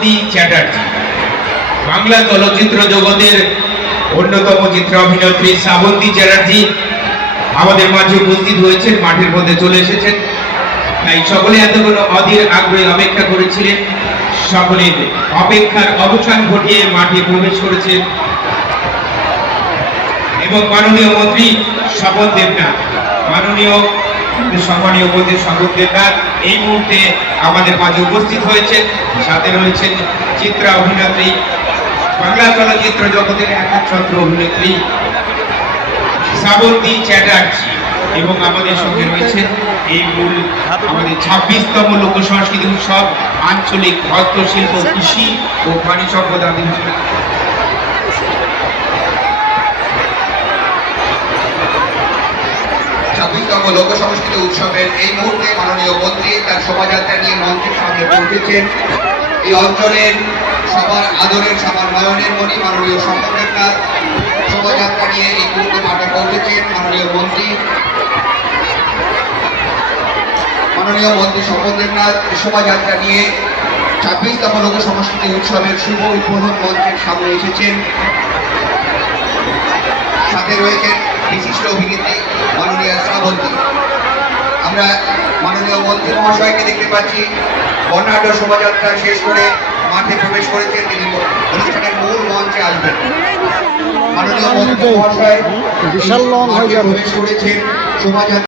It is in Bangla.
শ্রাবন্তী চ্যাটার্জি। বাংলা চলচ্চিত্র জগতের অন্যতম চিত্র অভিনেত্রী শ্রাবন্তী চ্যাটার্জি আমাদের মাঝে উপস্থিত হয়েছেন, মাঠের মধ্যে চলে এসেছেন। তাই সকলে এতগুলো অধীর আগ্রহে অপেক্ষা করেছিলেন, সকলের অপেক্ষার অবসান ঘটিয়ে মাঠে প্রবেশ করেছেন এবং মাননীয় মন্ত্রী স্বপন দেবনাথ, মাননীয় সম্মানীয় মন্ত্রী স্বপন দেবনাথ এই মুহূর্তে আমাদের মাঝে উপস্থিত হয়েছেন। সাথে রয়েছেন চিত্রা অভিনেত্রী, বাংলা চলচ্চিত্র জগতের একমাত্র অভিনেত্রী শ্রাবন্তী চ্যাটার্জি এবং আমাদের সঙ্গে রয়েছেন এই মূল আমাদের 26তম লোক সংস্কৃতি উৎসব আঞ্চলিক হস্তশিল্প, কৃষি ও প্রাণী সম্পদ আদিবাসী। 26তম লোক সংস্কৃতি উৎসবের এই মুহূর্তে মাননীয় মন্ত্রী তার শোভাযাত্রা নিয়ে মঞ্চের সামনে পৌঁছেছেন। এই অঞ্চলের সবার আদরের, সবার নয়নের মণি মাননীয় স্বপন দেবনাথ শোভাযাত্রা নিয়ে এই মুহূর্তে মাঠে পৌঁছেছেন। মাননীয় মন্ত্রী স্বপন দেবনাথ শোভাযাত্রা নিয়ে 26তম লোক সংস্কৃতি উৎসবের শুভ উদ্বোধন মঞ্চের সামনে এসেছেন। সাথে রয়েছেন বিশিষ্ট অভিনেত্রী মাননীয় শ্রাবন্তী। আমরা মাননীয় মন্ত্রী মহাশয়কে দেখতে পাচ্ছি বর্ণাঢ্য শোভাযাত্রা শেষ করে মাঠে প্রবেশ করেছেন। তিনি অনুষ্ঠানের মূল মঞ্চে আসবেন। মাননীয় মন্ত্রী মহাশয় বিশাল প্রবেশ করেছেন শোভাযাত্রা।